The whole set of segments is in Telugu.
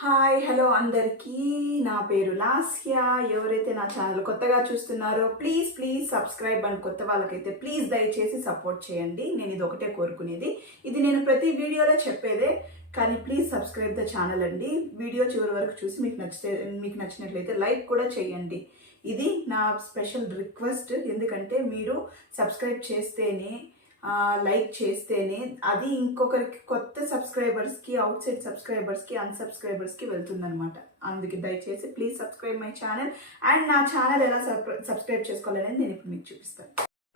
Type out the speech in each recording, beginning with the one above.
హాయ్ హలో అందరికీ నా పేరు లాస్య. ఎవరైతే నా ఛానల్ కొత్తగా చూస్తున్నారో ప్లీజ్ సబ్స్క్రైబ్ అని, కొత్త వాళ్ళకైతే ప్లీజ్ దయచేసి సపోర్ట్ చేయండి. నేను ఇది ఒకటే కోరుకునేది. ఇది నేను ప్రతి వీడియోలో చెప్పేదే, కానీ ప్లీజ్ సబ్స్క్రైబ్ ద ఛానల్ అండి. వీడియో చివరి వరకు చూసి మీకు నచ్చినట్లయితే లైక్ కూడా చేయండి. ఇది నా స్పెషల్ రిక్వెస్ట్. ఎందుకంటే మీరు సబ్స్క్రైబ్ చేస్తేనే, లైక్ చేస్తేనే అది ఇంకొకరికి, కొత్త సబ్స్క్రైబర్స్కి, అవుట్ సైడ్ సబ్స్క్రైబర్స్కి, అన్సబ్స్క్రైబర్స్కి వెళ్తుందనమాట. అందుకే దయచేసి please subscribe my channel. And నా ఛానల్ ఎలా సబ్స్క్రైబ్ చేసుకోవాలనేది నేను ఇప్పుడు మీకు చూపిస్తాను.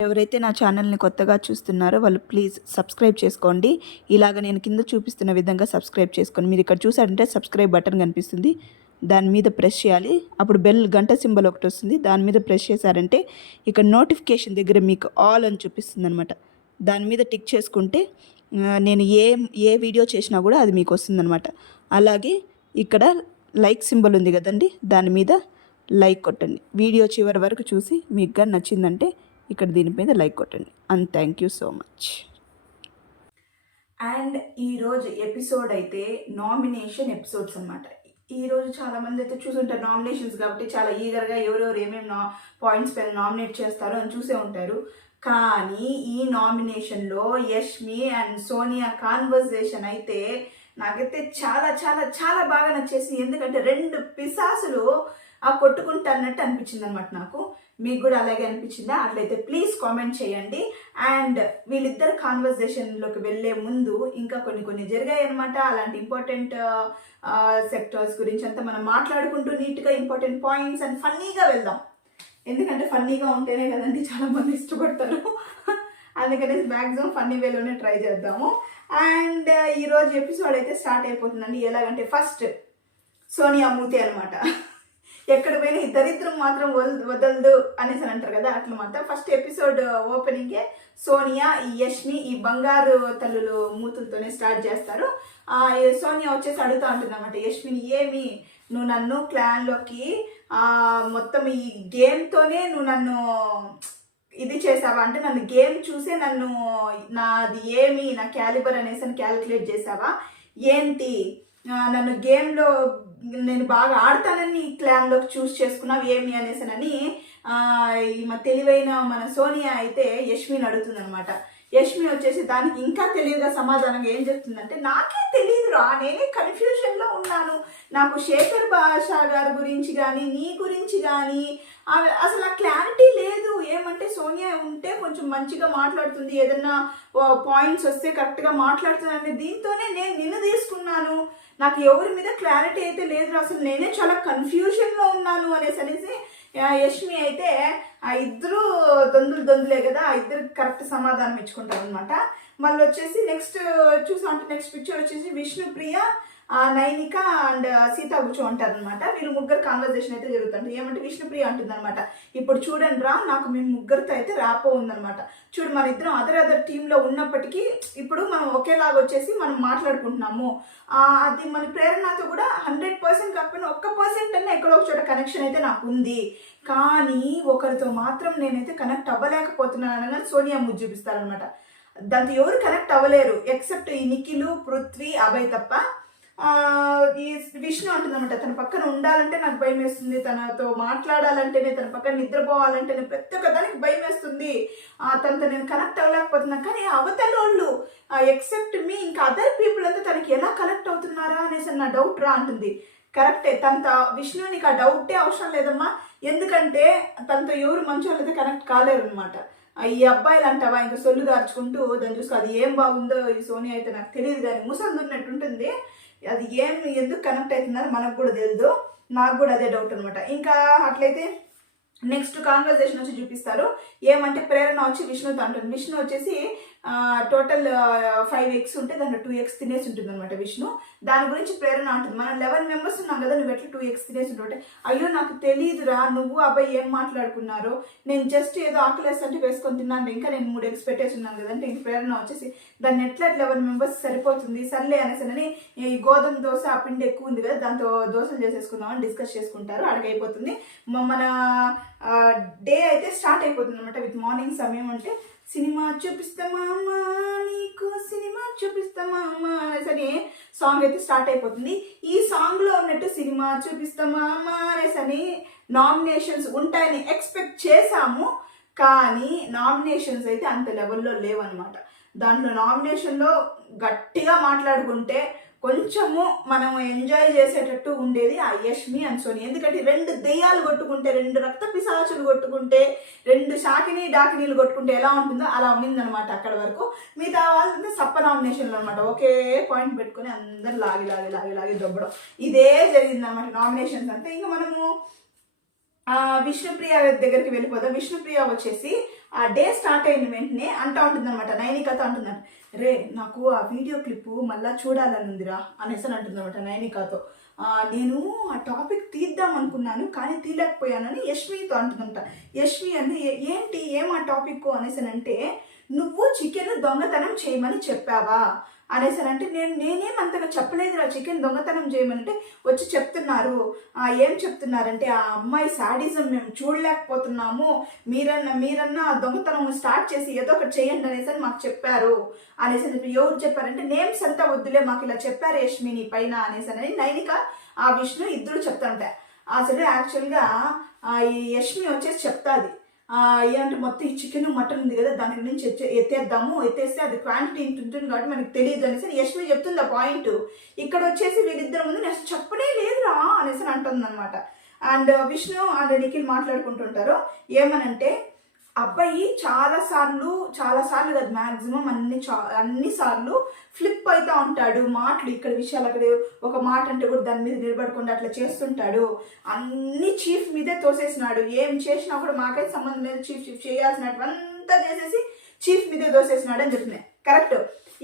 ఎవరైతే నా ఛానల్ని కొత్తగా చూస్తున్నారో వాళ్ళు ప్లీజ్ సబ్స్క్రైబ్ చేసుకోండి. ఇలాగ నేను కింద చూపిస్తున్న విధంగా సబ్స్క్రైబ్ చేసుకోండి. మీరు ఇక్కడ చూసారంటే సబ్స్క్రైబ్ బటన్ కనిపిస్తుంది, దాని మీద ప్రెస్ చేయాలి. అప్పుడు బెల్ గంట సింబల్ ఒకటి వస్తుంది, దాని మీద ప్రెస్ చేశారంటే ఇక్కడ నోటిఫికేషన్ దగ్గర మీకు ఆల్ అని చూపిస్తుంది అనమాట. దాని మీద టిక్ చేసుకుంటే నేను ఏ వీడియో చేసినా కూడా అది మీకు వస్తుందన్నమాట. అలాగే ఇక్కడ లైక్ సింబల్ ఉంది కదండి, దాని మీద లైక్ కొట్టండి. వీడియో చివరి వరకు చూసి మీకు కానీ నచ్చిందంటే ఇక్కడ దీని మీద లైక్ కొట్టండి. And thank you so much. And ఈరోజు ఎపిసోడ్ అయితే నామినేషన్ ఎపిసోడ్స్ అనమాట. ఈరోజు చాలామంది అయితే చూసుంటారు నామినేషన్స్ కాబట్టి చాలా ఈగర్గా ఎవరెవరు ఏమేమి పాయింట్స్ పైన నామినేట్ చేస్తారో అని చూసే ఉంటారు. కానీ ఈ నామినేషన్లో యష్మి అండ్ సోనియా కాన్వర్జేషన్ అయితే నాకైతే చాలా చాలా చాలా బాగా నచ్చేసి, ఎందుకంటే రెండు పిశాసులు కొట్టుకుంటున్నట్టు అనిపించింది అనమాట నాకు. మీకు కూడా అలాగే అనిపించిందా? అట్లయితే ప్లీజ్ కామెంట్ చేయండి. అండ్ వీళ్ళిద్దరు కాన్వర్జేషన్లోకి వెళ్ళే ముందు ఇంకా కొన్ని జరిగాయి అనమాట. అలాంటి ఇంపార్టెంట్ సెక్టర్స్ గురించి అంతా మనం మాట్లాడుకుంటూ నీట్గా ఇంపార్టెంట్ పాయింట్స్ అండ్ ఫన్నీగా వెళ్దాం. ఎందుకంటే ఫన్నీగా ఉంటేనే కదండి చాలా మంది ఇష్టపడతారు. అందుకని మ్యాక్సిమం ఫన్నీ వేలోనే ట్రై చేద్దాము. అండ్ ఈరోజు ఎపిసోడ్ అయితే స్టార్ట్ అయిపోతుందండి. ఎలాగంటే ఫస్ట్ సోనియా మూతి అనమాట. ఎక్కడ పోయినా ఈ దరిద్రం మాత్రం వదలదు అనేసి అంటారు కదా, అట్లా మాత్రం ఫస్ట్ ఎపిసోడ్ ఓపెనింగే సోనియా, ఈ యష్మి, ఈ బంగారు తల్లులు మూతులతోనే స్టార్ట్ చేస్తారు. సోనియా వచ్చేసి అడుగుతూ ఉంటుంది అనమాట యష్మిని, ఏమి నువ్వు నన్ను క్లాన్లోకి మొత్తం ఈ గేమ్తోనే నువ్వు నన్ను ఇది చేసావా, అంటే నన్ను గేమ్ చూసే నన్ను నాది ఏమి నా క్యాలిబర్ అనేసి క్యాలిక్యులేట్ చేసావా ఏంటి, నన్ను గేమ్లో నేను బాగా ఆడతానని క్లాన్లోకి చూస్ చేసుకున్నావు ఏమి అనేసనని తెలివైన మన సోనియా అయితే యష్మిని అడుగుతుంది అనమాట. యష్మి వచ్చేసి దానికి ఇంకా తెలియదుగా సమాధానంగా ఏం చెప్తుందంటే, నాకే తెలియదురా, నేనే కన్ఫ్యూజన్లో ఉన్నాను, నాకు శేఖర్ భాషా గారి గురించి కానీ నీ గురించి కానీ అసలు ఆ క్లారిటీ లేదు. ఏమంటే సోనియా ఉంటే కొంచెం మంచిగా మాట్లాడుతుంది, ఏదన్నా పాయింట్స్ వస్తే కరెక్ట్గా మాట్లాడుతుంది, దీంతోనే నేను నిన్ను తీసుకున్నాను, నాకు ఎవరి మీద క్లారిటీ అయితే లేదు, అసలు నేనే చాలా కన్ఫ్యూజన్లో ఉన్నాను అనేసి యష్మి అయితే ఆ ఇద్దరు దొందులే కదా, ఆ ఇద్దరు కరెక్ట్ సమాధానం ఇచ్చుకుంటారు అనమాట. మళ్ళీ వచ్చేసి నెక్స్ట్ నెక్స్ట్ పిక్చర్ వచ్చేసి విష్ణుప్రియ, నైనిక అండ్ సీత కూర్చో ఉంటారు అనమాట. వీళ్ళు ముగ్గురు కాన్వర్జేషన్ అయితే జరుగుతుంది. ఏమంటే విష్ణుప్రియ అంటుంది అనమాట, ఇప్పుడు చూడండి రా, నాకు మేము ముగ్గురితో అయితే ర్యాపో ఉందనమాట. చూడు మన ఇద్దరం అదర్ టీంలో ఉన్నప్పటికీ ఇప్పుడు మనం ఒకేలాగా వచ్చేసి మనం మాట్లాడుకుంటున్నాము. అది మన ప్రేరణతో కూడా 100% కాకపోయినా 1% అన్నా ఎక్కడో ఒక చోట కనెక్షన్ అయితే నాకు ఉంది, కానీ ఒకరితో మాత్రం నేనైతే కనెక్ట్ అవ్వలేకపోతున్నాను అనగా సోనియా ముద్దు చూపిస్తారనమాట. దాంతో ఎవరు కనెక్ట్ అవ్వలేరు ఎక్సెప్ట్ ఈ నిఖిలు, పృథ్వీ, అభయ్ తప్ప. ఈ విష్ణు అంటుందన్నమాట, తన పక్కన ఉండాలంటే నాకు భయం వేస్తుంది, తనతో మాట్లాడాలంటేనే, తన పక్కన నిద్రపోవాలంటేనే ప్రతి ఒక్క దానికి భయం వేస్తుంది, తనతో నేను కనెక్ట్ అవ్వలేకపోతున్నాను. కానీ అవతల వాళ్ళు ఎక్సెప్ట్ మీ ఇంకా అదర్ పీపుల్ అంతా తనకి ఎలా కనెక్ట్ అవుతున్నారా అనేసి నా డౌట్ రా అంటుంది. కరెక్టే, తనతో విష్ణు నీకు ఆ డౌటే అవసరం లేదమ్మా, ఎందుకంటే తనతో ఎవరు మంచి వాళ్ళైతే కనెక్ట్ కాలేరు అనమాట. ఈ అబ్బాయిలు అంటావా ఇంకా సొల్లు గార్చుకుంటూ దాన్ని చూసుకో, అది ఏం బాగుందో ఈ సోనియా అయితే నాకు తెలియదు, కానీ ముసందున్నట్టు ఉంటుంది, అది ఏం ఎందుకు కనెక్ట్ అవుతున్నారో మనకు కూడా తెలియదు. నాకు కూడా అదే డౌట్ అనమాట. ఇంకా అట్లయితే నెక్స్ట్ కాన్వర్జేషన్ వచ్చి చూపిస్తారు. ఏమంటే ప్రేరణ వచ్చి విష్ణుతో అంటుంది. విష్ణు వచ్చేసి టోటల్ 5 eggs ఉంటే దాంట్లో 2 eggs తినేసి ఉంటుంది అనమాట విష్ణు. దాని గురించి ప్రేరణ అంటుంది, మనం 11 members ఉన్నాం కదా, నువ్వు ఎట్లా 2 eggs తినేసి ఉంటుంటే, అయ్యో నాకు తెలియదురా, నువ్వు అబ్బాయి ఏం మాట్లాడుకున్నారో, నేను జస్ట్ ఏదో ఆకలేస్తుంటే వేసుకొని తిన్నాను, ఇంకా నేను 3 eggs పెట్టేసి ఉన్నాను కదంటే ఇంక ప్రేరణ వచ్చేసి దాన్ని ఎట్లా 11 members సరిపోతుంది, సర్లే అనేసని ఈ గోధుమ దోశ ఆ పిండి ఎక్కువ ఉంది కదా, దాంతో దోశలు చేసేసుకుందామని డిస్కస్ చేసుకుంటారు. అడిగైపోతుంది. మన డే అయితే స్టార్ట్ అయిపోతుంది అనమాట విత్ మార్నింగ్ సమయం. అంటే సినిమా చూపిస్తామా నీకు సినిమా చూపిస్తామా అనేసి సాంగ్ అయితే స్టార్ట్ అయిపోతుంది. ఈ సాంగ్లో ఉన్నట్టు సినిమా చూపిస్తామా అనేసి నామినేషన్స్ ఉంటాయని ఎక్స్పెక్ట్ చేశాము. కానీ నామినేషన్స్ అయితే అంత లెవెల్లో లేవన్నమాట. దాంట్లో నామినేషన్లో గట్టిగా మాట్లాడుకుంటే కొంచెము మనం ఎంజాయ్ చేసేటట్టు ఉండేది ఆ యష్మి అండ్ సోని. ఎందుకంటే 2 దెయ్యాలు కొట్టుకుంటే, 2 రక్త పిశాచులు కొట్టుకుంటే, 2 షాకిని డాకినీలు కొట్టుకుంటే ఎలా ఉంటుందో అలా ఉండిందనమాట అక్కడ వరకు. మిగతా వాళ్ళంటే సప్ప నామినేషన్లు అనమాట. ఒకే పాయింట్ పెట్టుకుని అందరు లాగి లాగి లాగి లాగి దొబ్బడం ఇదే జరిగిందనమాట నామినేషన్స్ అంతా. ఇంకా మనము విష్ణుప్రియ దగ్గరికి వెళ్ళిపోదాం. విష్ణుప్రియ వచ్చేసి ఆ డే స్టార్ట్ అయిన వెంటనే అంటా ఉంటుంది అనమాట, నైనికతో అంటుందంట, రే నాకు ఆ వీడియో క్లిప్పు మళ్ళీ చూడాలని ఉందిరా అనేసి అంటుంది అనమాట నైనికతో. నేను ఆ టాపిక్ తీద్దాం అనుకున్నాను కానీ తీయలేకపోయానని యష్మితో అంటుందంట. యష్మి అంటే ఏంటి ఏం ఆ టాపిక్ అనేసి అంటే, నువ్వు చికెన్ దొంగతనం చేయమని చెప్పావా అనేసి అంటే, నేనేం అంతగా చెప్పలేదురా చికెన్ దొంగతనం చేయమనంటే వచ్చి చెప్తున్నారు. ఏం చెప్తున్నారంటే, ఆ అమ్మాయి శాడిజం మేము చూడలేకపోతున్నాము, మీరన్నా దొంగతనం స్టార్ట్ చేసి ఏదో ఒకటి చేయండి అనేసి మాకు చెప్పారు అనేసి. ఎవరు చెప్పారంటే, నేమ్స్ అంతా వద్దులే మాకు ఇలా చెప్పారు యష్మి నీ పైన అనేసి నైనిక ఆ విష్ణు ఇద్దరు చెప్తారంట. అసలు యాక్చువల్గా ఈ యష్మి వచ్చేసి చెప్తాది, ఏంటంటే మొత్తం ఈ చికెన్ మటన్ ఉంది కదా దాని నుంచి ఎత్తేస్తే అది క్వాంటిటీ ఇంత ఉంటుంది కాబట్టి మనకు తెలియదు అనేసి యష్మి చెప్తుంది ఆ పాయింట్. ఇక్కడ వచ్చేసి వీళ్ళిద్దరు ముందు నేను చెప్పనే లేదురా అనేసి అంటుంది అనమాట. అండ్ విష్ణు అండ్ నిఖిల్ మాట్లాడుకుంటుంటారు. ఏమనంటే, అబ్బాయి చాలా సార్లు కాదు మ్యాక్సిమం అన్ని సార్లు ఫ్లిప్ అవుతూ ఉంటాడు మాటలు, ఇక్కడ విషయాలు అక్కడ ఒక మాట అంటే కూడా దాని మీద నిలబడకుండా అట్లా చేస్తుంటాడు. అన్ని చీఫ్ మీదే తోసేసినాడు, ఏం చేసినా కూడా మాకైతే సంబంధం లేదు, చీఫ్ చేయాల్సినటువంతా చేసేసి చీఫ్ మీదే దోసేసినాడు అని చెప్తున్నాయి. కరెక్ట్.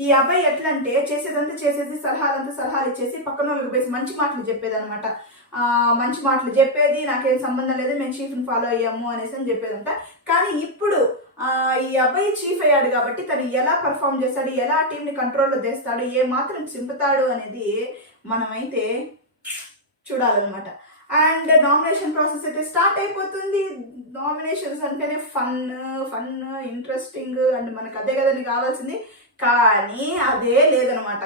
ఈ అబ్బాయి ఎట్లా అంటే చేసేదంతా చేసేసి సలహాలు ఇచ్చేసి పక్కన వాళ్ళకి వేసి మంచి మాటలు చెప్పేది అనమాట. మంచి మాటలు చెప్పేది, నాకేం సంబంధం లేదు మేము చీఫ్ని ఫాలో అయ్యాము అనేసి అని చెప్పేదంట. కానీ ఇప్పుడు ఈ అబ్బాయి చీఫ్ అయ్యాడు కాబట్టి తను ఎలా పర్ఫామ్ చేస్తాడు, ఎలా టీంని కంట్రోల్లో తెస్తాడు, ఏ మాత్రం చింపుతాడు అనేది మనమైతే చూడాలన్నమాట. అండ్ నామినేషన్ ప్రాసెస్ అయితే స్టార్ట్ అయిపోతుంది. నామినేషన్స్ అంటేనే ఫన్ ఇంట్రెస్టింగ్ అండ్ మనకు అదే కదని కావాల్సింది. కానీ అదే లేదనమాట,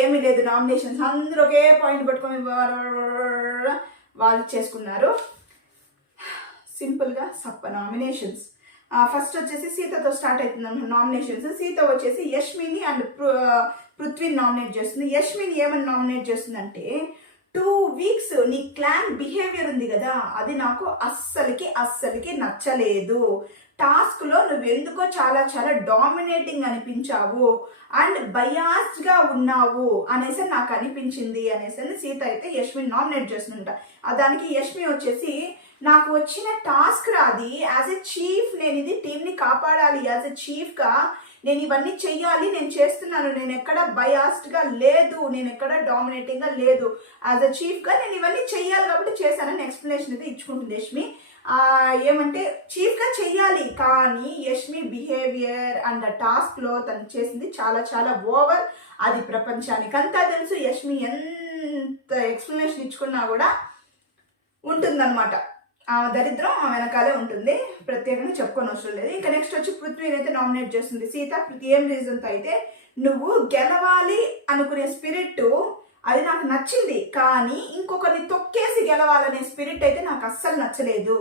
ఏమీ లేదు. నామినేషన్స్ అందరూ ఒకే పాయింట్ పట్టుకొని వాళ్ళు చేసుకున్నారు. సింపుల్గా సప్ప నామినేషన్స్. ఫస్ట్ వచ్చేసి సీతతో స్టార్ట్ అవుతుంది నామినేషన్స్. సీత వచ్చేసి యష్మిని అండ్ పృథ్వీని నామినేట్ చేస్తుంది. యష్మిని ఏమని నామినేట్ చేస్తుందంటే, 2 weeks నీ క్లాన్ బిహేవియర్ ఉంది కదా అది నాకు అస్సలకి నచ్చలేదు. టాస్క్లో నువ్వు ఎందుకో చాలా డామినేటింగ్ అనిపించావు అండ్ బయాస్డ్గా ఉన్నావు అనేసి నాకు అనిపించింది అనేసి సీత అయితే యష్మిని నామినేట్ చేస్తుంట. దానికి యష్మి వచ్చేసి, నాకు వచ్చిన టాస్క్ రాది, యాజ్ ఎ చీఫ్ నేను ఇది టీంని కాపాడాలి, యాజ్ ఎ చీఫ్గా నేను ఇవన్నీ చెయ్యాలి, నేను చేస్తున్నాను, నేను ఎక్కడ బయాస్డ్గా లేదు, నేను ఎక్కడ డామినేటింగ్గా లేదు, యాజ్ ఎ చీఫ్గా నేను ఇవన్నీ చెయ్యాలి కాబట్టి చేశానని ఎక్స్ప్లెనేషన్ అయితే ఇచ్చుకుంటుంది యష్మి. ఏమంటే చీఫ్గా చెయ్యాలి కానీ యష్మి బిహేవియర్ అండ్ టాస్క్లో తను చేసింది చాలా ఓవర్. అది ప్రపంచానికంతా తెలుసు. యష్మి ఎంత ఎక్స్ప్లెనేషన్ ఇచ్చుకున్నా కూడా ఉంటుందన్నమాట. ఆ దరిద్రం ఆ వెనకాలే ఉంటుంది, ప్రత్యేకంగా చెప్పుకొని అవసరం లేదు. ఇంకా నెక్స్ట్ వచ్చి పృథ్వీని అయితే నామినేట్ చేస్తుంది సీత. ఏం రీజన్తో అయితే, నువ్వు గెలవాలి అనుకునే స్పిరిట్ అది నాకు నచ్చింది కానీ ఇంకొకరిని తొక్కేసి గెలవాలనే స్పిరిట్ అయితే నాకు అస్సలు నచ్చలేదు,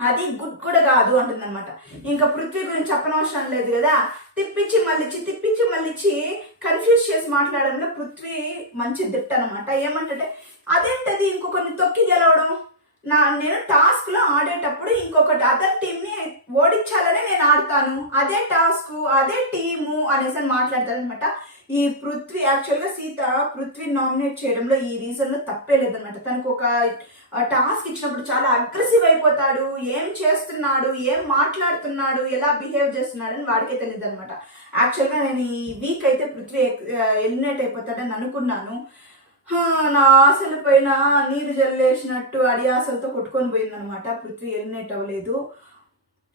అది గుడ్ కూడా కాదు అంటుంది అనమాట. ఇంకా పృథ్వీ గురించి చెప్పనవసరం లేదు కదా, తిప్పించి మళ్ళిచ్చి కన్ఫ్యూజ్ చేసి మాట్లాడడంలో పృథ్వీ మంచి దిట్ట అనమాట. ఏమంటే, అదేంటది ఇంకొకరిని తొక్కి గెలవడం, నేను టాస్క్లో ఆడేటప్పుడు ఇంకొకటి అదర్ టీమ్ని ఓడించాలనే నేను ఆడతాను, అదే టాస్క్ అదే టీము అనేసి మాట్లాడతాను అనమాట. ఈ పృథ్వీ యాక్చువల్గా సీత పృథ్వీని నామినేట్ చేయడంలో ఈ రీజన్లో తప్పే లేదనమాట. తనకు ఒక టాస్క్ ఇచ్చినప్పుడు చాలా అగ్రెసివ్ అయిపోతాడు, ఏం చేస్తున్నాడు, ఏం మాట్లాడుతున్నాడు, ఎలా బిహేవ్ చేస్తున్నాడు అని వాడికే తెలియదు అనమాట. యాక్చువల్గా నేను ఈ వీక్ అయితే పృథ్వీ ఎలిమినేట్ అయిపోతాడని అనుకున్నాను. నా ఆశల పైన నీరు జల్లేసినట్టు అడియాసలతో కొట్టుకొని పోయిందనమాట. పృథ్వీ ఎలిమినేట్ అవ్వలేదు,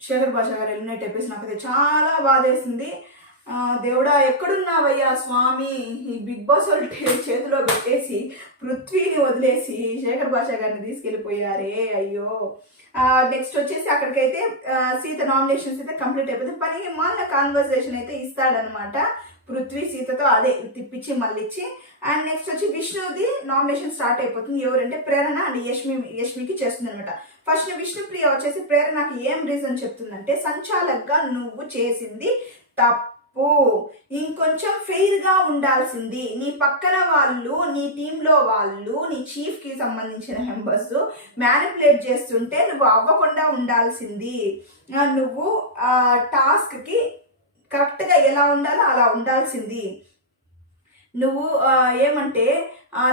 శేఖర్ భాష గారు ఎలిమినేట్ అయిపోయి నాకైతే చాలా బాధేసింది. దేవుడా ఎక్కడున్నావయ్యా స్వామి, ఈ బిగ్ బాస్ వాళ్ళు చేతిలో పెట్టేసి పృథ్వీని వదిలేసి శేఖర్ భాష గారిని తీసుకెళ్ళిపోయారే, అయ్యో. నెక్స్ట్ వచ్చేసి అక్కడికైతే సీత నామినేషన్స్ అయితే కంప్లీట్ అయిపోతుంది. పనికి మాలిన కాన్వర్సేషన్ అయితే ఇస్తాడనమాట పృథ్వీ సీతతో, అదే తిప్పించి మళ్ళిచ్చి. అండ్ నెక్స్ట్ వచ్చి విష్ణుది నామినేషన్ స్టార్ట్ అయిపోతుంది. ఎవరంటే ప్రేరణ అండ్ యష్మికి చేస్తుంది అనమాట. ఫస్ట్ విష్ణుప్రియ వచ్చేసి ప్రేరణకి ఏం రీజన్ చెప్తుందంటే, సంచాలక్గా నువ్వు చేసింది తప్పు, ఇంకొంచెం ఫెయిర్గా ఉండాల్సింది. నీ పక్కన వాళ్ళు, నీ టీంలో వాళ్ళు, నీ చీఫ్కి సంబంధించిన మెంబర్స్ మ్యానిపులేట్ చేస్తుంటే నువ్వు అవ్వకుండా ఉండాల్సింది. నువ్వు టాస్క్కి కరెక్ట్గా ఎలా ఉండాలో అలా ఉండాల్సింది. నువ్వు ఏమంటే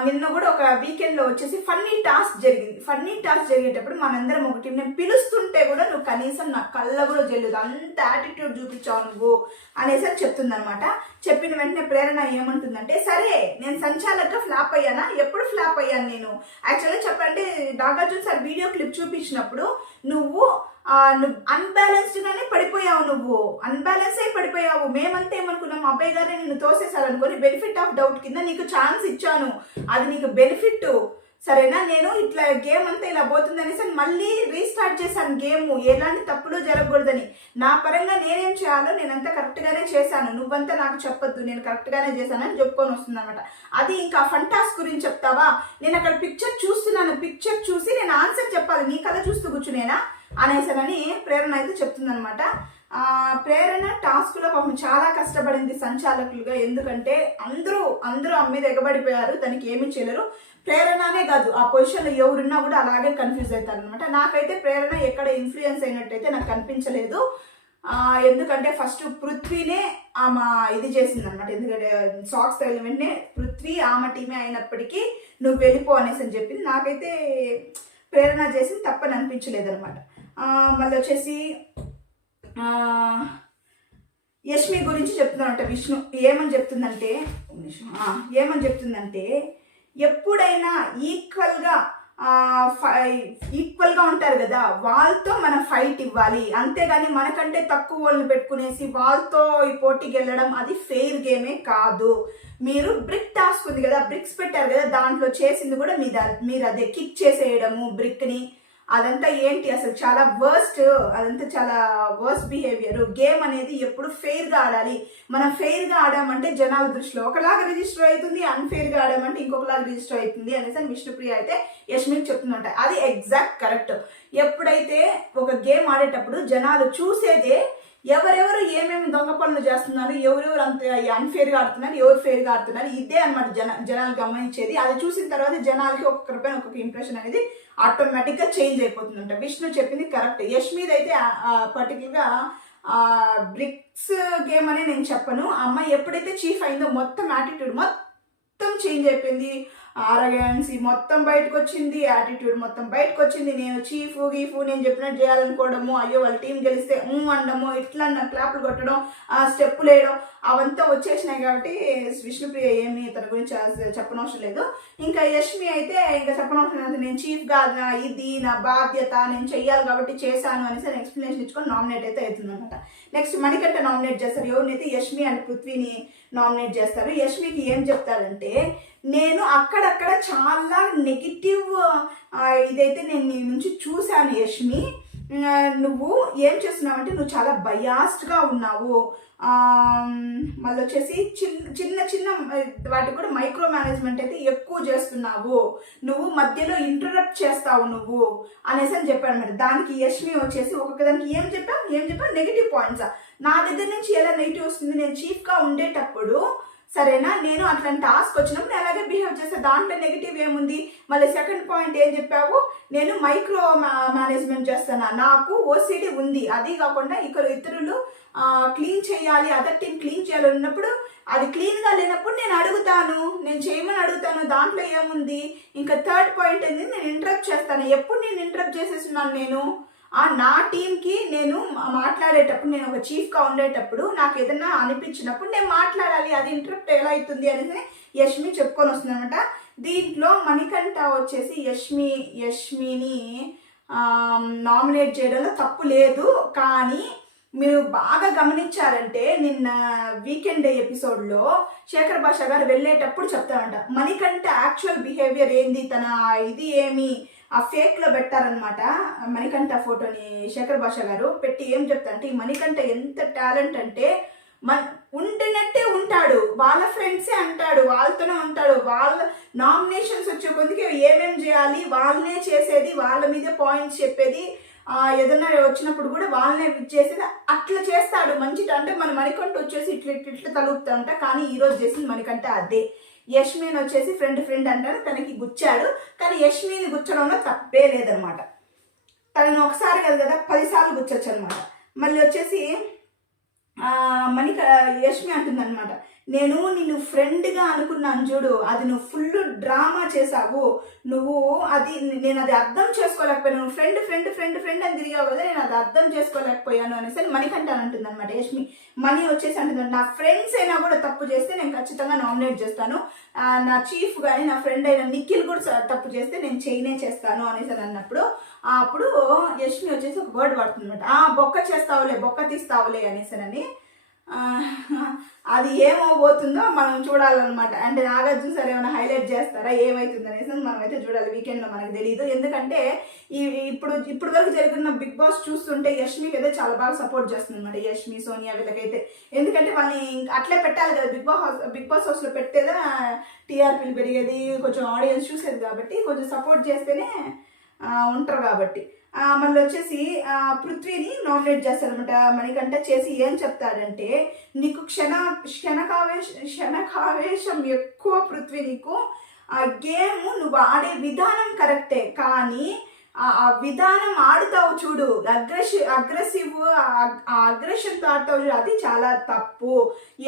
నిన్న కూడా ఒక వీకెండ్లో వచ్చేసి ఫన్నీ టాస్క్ జరిగేటప్పుడు మనందరం ఒకటి నేను పిలుస్తుంటే కూడా నువ్వు కనీసం నా కళ్ళ కూడా జల్లుదు, అంత యాటిట్యూడ్ చూపించావు నువ్వు అనేసి అని చెప్తుందనమాట. చెప్పిన వెంటనే ప్రేరణ ఏమంటుందంటే, సరే నేను సంచాలకుగా ఫ్లాప్ అయ్యానా? ఎప్పుడు ఫ్లాప్ అయ్యాను నేను? యాక్చువల్గా చెప్పంటే నాగార్జున సార్ వీడియో క్లిప్ చూపించినప్పుడు నువ్వు అన్బ్యాలెన్స్డ్గానే పడిపోయావు, నువ్వు అన్బ్యాలెన్స్ అయి పడిపోయావు. మేమంతా ఏమనుకున్నాం, అబ్బాయి గారే నిన్ను తోసేసారనుకొని బెనిఫిట్ ఆఫ్ డౌట్ కింద నీకు ఛాన్స్ ఇచ్చాను, అది నీకు బెనిఫిట్, సరేనా? నేను ఇట్లా గేమ్ అంతా ఇలా పోతుందనేసి మళ్ళీ రీస్టార్ట్ చేశాను గేమ్, ఎలాంటి తప్పులు జరగకూడదని. నా పరంగా నేనేం చేయాలో నేనంతా కరెక్ట్గానే చేశాను, నువ్వంతా నాకు చెప్పొద్దు, నేను కరెక్ట్గానే చేశానని చెప్పుకొని వస్తుంది అనమాట. అది ఇంకా ఫంటాస్ గురించి చెప్తావా? నేను అక్కడ పిక్చర్ చూస్తున్నాను, పిక్చర్ చూసి నేను ఆన్సర్ చెప్పాలి, నీ కథ చూస్తూ కూర్చునేనా అనేసరని ప్రేరణ అయితే చెప్తుందనమాట. ప్రేరణ టాస్క్లో పాపం చాలా కష్టపడింది సంచాలకులుగా, ఎందుకంటే అందరూ ఆమె మీద ఎగబడిపోయారు, తనకి ఏమీ చేయలేరు. ప్రేరణనే కాదు, ఆ పొజిషన్లో ఎవరున్నా కూడా అలాగే కన్ఫ్యూజ్ అవుతారు అనమాట. నాకైతే ప్రేరణ ఎక్కడ ఇన్ఫ్లుయెన్స్ అయినట్టయితే నాకు కనిపించలేదు. ఎందుకంటే ఫస్ట్ పృథ్వీనే ఆమె ఇది చేసింది అనమాట. ఎందుకంటే సాక్స్ తగిలిన వెంటనే పృథ్వీ ఆమె టీమే అయినప్పటికీ నువ్వు వెళ్ళిపో అనేసి అని చెప్పింది. నాకైతే ప్రేరణ చేసింది తప్పని అనిపించలేదు అనమాట. మళ్ళీ వచ్చేసి యష్మి గురించి చెప్తున్నానంట. విష్ణు ఏమని చెప్తుందంటే ఎప్పుడైనా ఈక్వల్గా ఉంటారు కదా, వాళ్ళతో మనం ఫైట్ ఇవ్వాలి, అంతేగాని మనకంటే తక్కువ వాళ్ళని పెట్టుకునేసి వాళ్ళతో ఈ పోటీకి వెళ్ళడం అది ఫెయిర్ గేమే కాదు. మీరు బ్రిక్ టాస్క్ ఉంది కదా, బ్రిక్స్ పెట్టారు కదా, దాంట్లో చేసింది కూడా మీరు అదే కిక్ చేసేయడము బ్రిక్ని, అదంతా ఏంటి అసలు చాలా వర్స్ట్ బిహేవియర్. గేమ్ అనేది ఎప్పుడు ఫెయిర్గా ఆడాలి. మనం ఫెయిర్గా ఆడామంటే జనాల దృష్టిలో ఒకలాగా రిజిస్టర్ అవుతుంది, అన్ఫెయిర్గా ఆడామంటే ఇంకొకలాగా రిజిస్టర్ అవుతుంది అనేసి విష్ణుప్రియ అయితే యష్మికి చెప్తుందంట. అది ఎగ్జాక్ట్ కరెక్ట్. ఎప్పుడైతే ఒక గేమ్ ఆడేటప్పుడు జనాలు చూసేదే ఎవరెవరు ఏమేమి దొంగ పనులు చేస్తున్నారు, ఎవరెవరు అంత అన్ఫేర్గా ఆడుతున్నారు, ఎవరు ఫెయిర్గా ఆడుతున్నారు, ఇదే అనమాట జనాలు గమనించేది. అది చూసిన తర్వాత జనాలకి ఒక్కొక్కరిపైన ఒక్కొక్క ఇంప్రెషన్ అనేది ఆటోమేటిక్గా చేంజ్ అయిపోతుందంట. విష్ణు చెప్పింది కరెక్ట్. యష్మిది అయితే పర్టికులర్గా బ్రిక్స్ గేమ్ అని నేను చెప్పను. ఆ అమ్మాయి ఎప్పుడైతే చీఫ్ అయిందో మొత్తం యాటిట్యూడ్ మొత్తం చేంజ్ అయిపోయింది. ఆరగెన్స్ మొత్తం బయటకు వచ్చింది, యాటిట్యూడ్ మొత్తం బయటకు వచ్చింది. నేను చీఫ్ గీఫ్ నేను చెప్పినట్టు చేయాలనుకోవడము, అయ్యో వాళ్ళ టీం గెలిస్తే అనడము, ఇట్లా క్లాప్లు కొట్టడం, స్టెప్పులు వేయడం అవంతా వచ్చేసినాయి. కాబట్టి విష్ణుప్రియ ఏమి తన గురించి చెప్పనవసరం లేదు. ఇంకా యష్మి అయితే ఇంకా చెప్పనవసరం లేదు, నేను చీఫ్గా ఇది నా బాధ్యత, నేను చెయ్యాలి కాబట్టి చేశాను అనేసి ఎక్స్ప్లెనేషన్ ఇచ్చుకొని నామినేట్ అయితే అవుతుందన్నమాట. నెక్స్ట్ మణికంఠ నామినేట్ చేస్తారు. ఎవరినైతే యష్మి అండ్ పృథ్వీని నామినేట్ చేస్తారు. యష్మికి ఏం చెప్తారంటే, నేను అక్కడక్కడ చాలా నెగిటివ్ ఇదైతే నేను నీ నుంచి చూశాను యష్మి, నువ్వు ఏం చేస్తున్నావంటే నువ్వు చాలా బయాస్డ్గా ఉన్నావు, మళ్ళీ వచ్చేసి చిన్న చిన్న వాటికి కూడా మైక్రో మేనేజ్మెంట్ అయితే ఎక్కువ చేస్తున్నావు, నువ్వు మధ్యలో ఇంటరప్ట్ చేస్తావు నువ్వు అనేసి అని చెప్పాడు మరి. దానికి యష్మి వచ్చేసి ఒక్కొక్క దానికి ఏం చెప్పావు నెగిటివ్ పాయింట్స్. నా దగ్గర నుంచి ఎలా నెగిటివ్ వస్తుంది, నేను చీఫ్గా ఉండేటప్పుడు సరేనా, నేను అట్లాంటి టాస్క్ వచ్చినప్పుడు నేను అలాగే బిహేవ్ చేస్తే దాంట్లో నెగిటివ్ ఏముంది. మళ్ళీ సెకండ్ పాయింట్ ఏం చెప్పావు, నేను మైక్రో మేనేజ్మెంట్ చేస్తాను, నాకు ఓసిడి ఉంది, అది కాకుండా ఇక్కడ ఇతరులు క్లీన్ చేయాలి, అదర్ టీం క్లీన్ చేయాలి ఉన్నప్పుడు అది క్లీన్గా లేనప్పుడు నేను చేయమని అడుగుతాను, దాంట్లో ఏముంది. ఇంకా థర్డ్ పాయింట్ ఏంది, నేను ఇంటరప్ట్ చేస్తాను. ఎప్పుడు నేను ఇంటరప్ట్ చేసేస్తున్నాను, నేను నా టీంకి నేను మాట్లాడేటప్పుడు, నేను ఒక చీఫ్గా ఉండేటప్పుడు నాకు ఏదైనా అనిపించినప్పుడు నేను మాట్లాడాలి, అది ఇంటరప్ట్ ఎలా అవుతుంది అనేది యష్మి చెప్పుకొని వస్తుంది అనమాట. దీంట్లో మణికంఠ వచ్చేసి యష్మిని నామినేట్ చేయడంలో తప్పు లేదు, కానీ మీరు బాగా గమనించారంటే నిన్న వీకెండ్ ఎపిసోడ్లో శేఖర్ భాష గారు వెళ్ళేటప్పుడు చెప్తారంట మణికంఠ యాక్చువల్ బిహేవియర్ ఏంది, తన ఇది ఏమి ఆ ఫేక్లో పెట్టారనమాట. మణికంఠ ఫోటోని శేఖర్ భాష గారు పెట్టి ఏం చెప్తారంటే ఈ మణికంఠ ఎంత టాలెంట్ అంటే ఉంటున్నట్టే ఉంటాడు, వాళ్ళ ఫ్రెండ్సే అంటాడు, వాళ్ళతోనే ఉంటాడు, వాళ్ళ నామినేషన్స్ వచ్చే కొద్దికి ఏమేం చేయాలి వాళ్ళనే చేసేది, వాళ్ళ మీదే పాయింట్స్ చెప్పేది, ఏదైనా వచ్చినప్పుడు కూడా వాళ్ళనే చేసేది, అట్లా చేస్తాడు మంచి. అంటే మన మణికంఠ వచ్చేసి ఇట్లా తలుపుతా ఉంటా, కానీ ఈరోజు చేసింది మణికంఠ అదే. యష్మిన్ వచ్చేసి ఫ్రెండ్ అంటారు, తనకి గుచ్చాడు, కానీ యష్మిని గుచ్చడంలో తప్పే లేదనమాట. తనను ఒకసారి కదా 10 సార్లు గుచ్చొచ్చు అనమాట. మళ్ళీ వచ్చేసి యష్మి అంటుందన్నమాట, నేను నిన్ను ఫ్రెండ్గా అనుకున్నాను చూడు, అది నువ్వు ఫుల్ డ్రామా చేసావు, నేను అది అర్థం చేసుకోలేకపోయాను, నువ్వు ఫ్రెండ్ అని తిరిగావు కదా, నేను అది అర్థం చేసుకోలేకపోయాను అనేసి మణికంఠ అంటుంది అనమాట. యష్మి మణి వచ్చేసి అంటుంది, నా ఫ్రెండ్స్ అయినా కూడా తప్పు చేస్తే నేను ఖచ్చితంగా నామినేట్ చేస్తాను, నా చీఫ్ కానీ నా ఫ్రెండ్ అయిన నిఖిల్ కూడా తప్పు చేస్తే నేను చేస్తాను అనేసి అన్నప్పుడు అప్పుడు యష్మి వచ్చేసి ఒక వర్డ్ పడుతుంది అనమాట, బొక్క తీస్తావులే అనేసానని. అది ఏమవబోతుందో మనం చూడాలన్నమాట. అంటే నాగార్జున సార్ ఏమైనా హైలైట్ చేస్తారా, ఏమవుతుంది అనేసి మనం అయితే చూడాలి. వీకెండ్లో మనకు తెలియదు, ఎందుకంటే ఇప్పుడు వరకు జరుగుతున్న బిగ్ బాస్ చూస్తుంటే యష్మికి అయితే చాలా బాగా సపోర్ట్ చేస్తుంది అనమాట, యష్మి సోనియా వీళ్ళకైతే. ఎందుకంటే వాళ్ళని అట్లే పెట్టాలి కదా, బిగ్ బాస్ హౌస్లో పెట్టేదా టీఆర్పీలు పెరిగేది, కొంచెం ఆడియన్స్ చూసేది, కాబట్టి కొంచెం సపోర్ట్ చేస్తేనే ఉంటారు కాబట్టి. మళ్ళీ వచ్చేసి పృథ్వీని నామినేట్ చేస్తారనమాట. మణికంఠ చేసి ఏం చెప్తాడంటే, నీకు క్షణకావేశం ఎక్కువ పృథ్వీ, నీకు ఆ గేమ్ నువ్వు ఆడే విధానం కరెక్టే, కానీ ఆ విధానం ఆడుతావు చూడు, అగ్రెషన్తో ఆడతావు చూడు, అది చాలా తప్పు.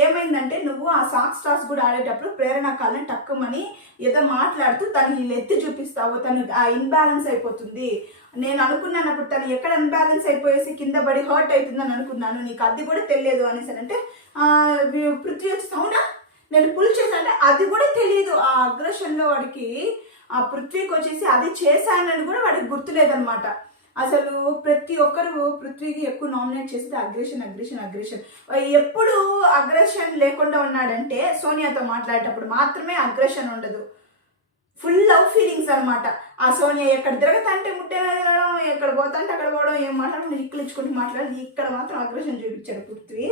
ఏమైందంటే నువ్వు ఆ సాక్స్ టాస్ కూడా ఆడేటప్పుడు ప్రేరణ కాలని టక్కుమని ఏదో మాట్లాడుతూ తను ఎత్తి చూపిస్తావు, తను ఇన్బ్యాలెన్స్ అయిపోతుంది. నేను అనుకున్నాను అప్పుడు తను ఎక్కడ అన్బ్యాలెన్స్ అయిపోయేసి కింద పడి హర్ట్ అవుతుందని అనుకున్నాను, నీకు అది కూడా తెలియదు అనేసి అంటే పృథ్వీ వచ్చి అవునా నేను పుల్ చేశానంటే అది కూడా తెలియదు. ఆ అగ్రెషన్లో వాడికి ఆ పృథ్వీకి వచ్చేసి అది చేశానని కూడా వాడికి గుర్తులేదనమాట. అసలు ప్రతి ఒక్కరు పృథ్వీకి ఎక్కువ నామినేట్ చేసేది అగ్రెషన్. ఎప్పుడు అగ్రెషన్ లేకుండా ఉన్నాడంటే సోనియాతో మాట్లాడేటప్పుడు మాత్రమే అగ్రెషన్ ఉండదు, ఫుల్ లవ్ ఫీలింగ్స్ అనమాట. ఆ సోనియా ఎక్కడ తిరగతా అంటే ముట్టేయడం, ఎక్కడ పోతా అంటే అక్కడ పోవడం, ఏం మాట్లాడడం ఇచ్చుకుంటూ మాట్లాడి, ఇక్కడ మాత్రం అగ్రెషన్ చూపించాడు పృథ్వీ.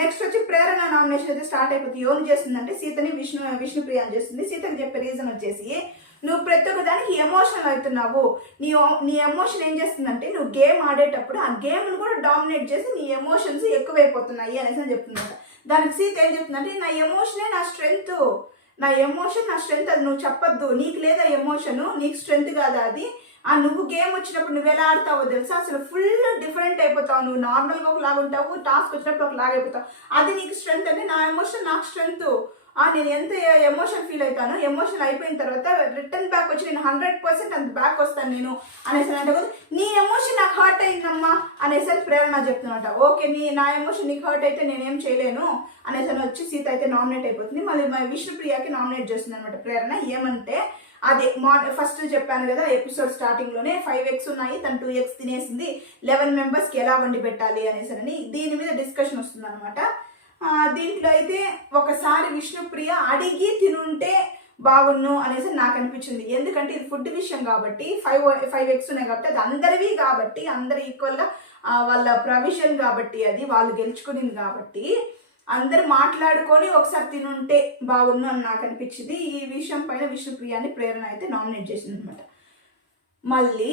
నెక్స్ట్ వచ్చి ప్రేరణ నామినేషన్ అయితే స్టార్ట్ అయిపోతుంది. ఎవరు చేస్తుందంటే సీతని విష్ణుప్రియ అని చేస్తుంది. సీతకి చెప్పే రీజన్ వచ్చేసి, నువ్వు ప్రతి ఒక్క దానికి ఎమోషనల్ అవుతున్నావు, నీ ఎమోషన్ ఏం చేస్తుందంటే నువ్వు గేమ్ ఆడేటప్పుడు ఆ గేమ్ను కూడా డామినేట్ చేసి నీ ఎమోషన్స్ ఎక్కువైపోతున్నాయి అనేసి అని చెప్తుందంట. దానికి సీత ఏం చెప్తుందంటే, నా ఎమోషనే నా స్ట్రెంగ్త్, నా ఎమోషన్ నా స్ట్రెంగ్త్, అది నువ్వు చెప్పొద్దు, నీకు లేదా ఎమోషను, నీకు స్ట్రెంగ్త్ కాదా అది, నువ్వు గేమ్ వచ్చినప్పుడు నువ్వు ఎలా ఆడతావో తెలుసా, అసలు ఫుల్ డిఫరెంట్ అయిపోతావు, నువ్వు నార్మల్గా ఒకలాగా ఉంటావు, టాస్క్ వచ్చినప్పుడు ఒకలాగా అయిపోతావు, అది నీకు స్ట్రెంగ్త్ అంటే నా ఎమోషన్ నాకు స్ట్రెంగ్త్, నేను ఎంత ఎమోషన్ ఫీల్ అవుతానో, ఎమోషన్ అయిపోయిన తర్వాత రిటర్న్ బ్యాక్ వచ్చి నేను 100% అంత బ్యాక్ వస్తాను నేను అనేసి అంటే, నీ ఎమోషన్ నాకు హర్ట్ అయిందమ్మా అనేసి ప్రేరణ చెప్తున్నమాట. ఓకే, నా ఎమోషన్ నీకు హర్ట్ అయితే నేనేం చేయలేను అనేసి వచ్చి సీత అయితే నామినేట్ అయిపోతుంది. మళ్ళీ విష్ణుప్రియకి నామినేట్ చేస్తుంది అనమాట ప్రేరణ. ఏమంటే అదే ఫస్ట్ చెప్పాను కదా ఎపిసోడ్ స్టార్టింగ్లోనే 5x ఉన్నాయి, తను 2x తినేసింది, 11 మెంబర్స్కి ఎలా వండి పెట్టాలి అనేసి దీని మీద డిస్కషన్ వస్తుంది అనమాట. దీంట్లో అయితే ఒకసారి విష్ణుప్రియ అడిగి తినుంటే బాగున్ను అనేసి నాకు అనిపించింది. ఎందుకంటే ఇది ఫుడ్ విషయం కాబట్టి, 5x ఉన్నాయి కాబట్టి, అది అందరివి కాబట్టి, అందరు ఈక్వల్గా వాళ్ళ ప్రొవిజన్ కాబట్టి, అది వాళ్ళు గెలుచుకునింది కాబట్టి అందరు మాట్లాడుకొని ఒకసారి తినుంటే బాగున్ను అని నాకు అనిపించింది. ఈ విషయం పైన విష్ణుప్రియాని ప్రేరణ అయితే నామినేట్ చేసింది అనమాట. మళ్ళీ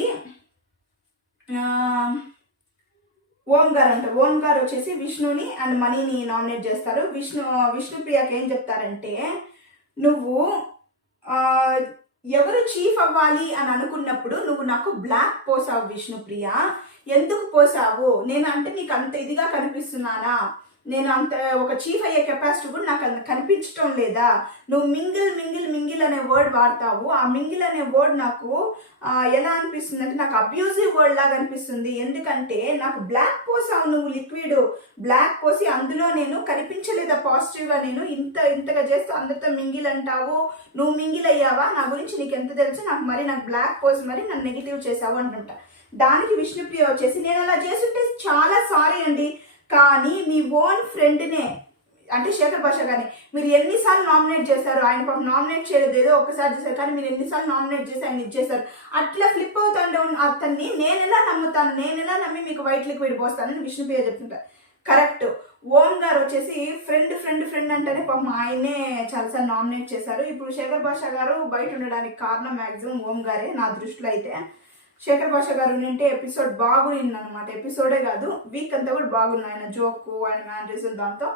ఓం గారు వచ్చేసి విష్ణుని అండ్ మనీని నామినేట్ చేస్తారు. విష్ణుప్రియకి ఏం చెప్తారంటే, నువ్వు ఎవరు చీఫ్ అవ్వాలి అని అనుకున్నప్పుడు నువ్వు నాకు బ్లాక్ పోసావు విష్ణుప్రియ, ఎందుకు పోసావు, నేను అంటే నీకు అంత ఇదిగా కనిపిస్తున్నానా, నేను అంత ఒక చీఫ్ అయ్యే కెపాసిటీ కూడా నాకు అంత కనిపించడం లేదా, నువ్వు మింగిల్ అనే వర్డ్ వాడతావు, ఆ మింగిల్ అనే వర్డ్ నాకు ఎలా అనిపిస్తుంది అంటే నాకు అబ్యూజివ్ వర్డ్ లాగా అనిపిస్తుంది. ఎందుకంటే నాకు బ్లాక్ పోసావు, నువ్వు లిక్విడ్ బ్లాక్ పోసి అందులో నేను కనిపించలేదా పాజిటివ్గా, నేను ఇంతగా చేస్తూ అందరితో మింగిల్ అంటావు, నువ్వు మింగిల్ అయ్యావా, నా గురించి నీకు ఎంత తెలుసు, నాకు బ్లాక్ పోసి మరి నన్ను నెగిటివ్ చేసావు అంటుంటా. దానికి విష్ణుప్రియ వచ్చేసి, నేను అలా చేస్తుంటే చాలా సారీ అండి, కానీ మీ ఓన్ ఫ్రెండ్నే అంటే శేఖర్ భాష గారిని మీరు ఎన్నిసార్లు నామినేట్ చేశారు, ఆయన పాపం నామినేట్ చేయలేదు, ఏదో ఒకసారి చేశారు, కానీ మీరు ఎన్నిసార్లు నామినేట్ చేసి ఆయన ఇచ్చేశారు. అట్లా ఫ్లిప్ అవుతుండే అతన్ని నేను ఎలా నమ్ముతాను, నేను ఎలా నమ్మి మీకు వైట్ లిక్విడ్ పోస్తానని విష్ణుప్రియ చెప్తుంటారు. కరెక్ట్. ఓం గారు వచ్చేసి ఫ్రెండ్ అంటేనే పాపం ఆయనే చాలాసార్లు నామినేట్ చేశారు. ఇప్పుడు శేఖర్ భాష గారు బయట ఉండడానికి కారణం మ్యాక్సిమం ఓం గారే నా దృష్టిలో అయితే. శేఖర్ భాష గారు ఉంటే ఎపిసోడ్ బాగుంది అనమాట. ఎపిసోడే కాదు వీక్ అంతా కూడా బాగుంది. ఆయన జోకు, ఆయన మ్యానరిజం, దాంతో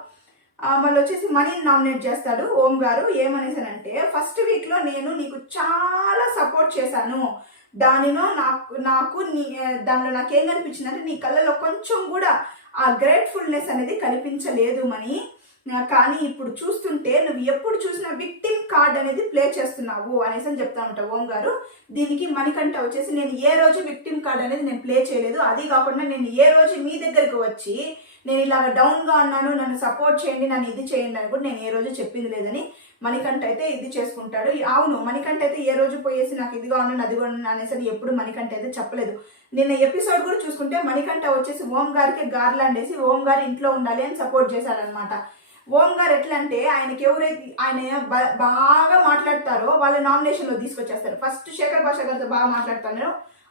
మళ్ళీ వచ్చేసి మనీని నామినేట్ చేస్తాడు ఓం గారు. ఏమనేసానంటే ఫస్ట్ వీక్లో నేను నీకు చాలా సపోర్ట్ చేశాను, దానిలో దానిలో నాకేం కనిపించిందంటే నీ కళ్ళలో కొంచెం కూడా ఆ గ్రేట్ఫుల్నెస్ అనేది కనిపించలేదు మనీ. కానీ ఇప్పుడు చూస్తుంటే నువ్వు ఎప్పుడు చూసినా విక్టిమ్ కార్డ్ అనేది ప్లే చేస్తున్నావు అనేసి అని చెప్తా ఉంటా ఓం గారు. దీనికి మణికంఠ వచ్చేసి నేను ఏ రోజు విక్టిమ్ కార్డ్ అనేది నేను ప్లే చేయలేదు, అది కాకుండా నేను ఏ రోజు మీ దగ్గరికి వచ్చి నేను ఇలాగ డౌన్గా ఉన్నాను, నన్ను సపోర్ట్ చేయండి, నన్ను ఇది చేయండి అని కూడా నేను ఏ రోజు చెప్పింది లేదని మణికంఠ అయితే ఇది చేసుకుంటాడు. అవును, మణికంఠ అయితే ఏ రోజు పోయేసి నాకు ఇదిగా ఉన్నాను అదిగా ఉన్నాను అనేసి ఎప్పుడు మణికంఠ అయితే చెప్పలేదు. నిన్న ఎపిసోడ్ కూడా చూసుకుంటే మణికంఠ వచ్చేసి ఓం గారికి గార్లాండ్ వేసి ఓం గారు ఇంట్లో ఉండాలి అని సపోర్ట్ చేశాడనమాట. ఓం గారు ఎట్లా అంటే ఆయనకి ఎవరైతే ఆయన బాగా మాట్లాడతారో వాళ్ళ నామినేషన్లో తీసుకొచ్చేస్తారు. ఫస్ట్ శేఖర్ భాష గారితో బాగా మాట్లాడుతున్నారు,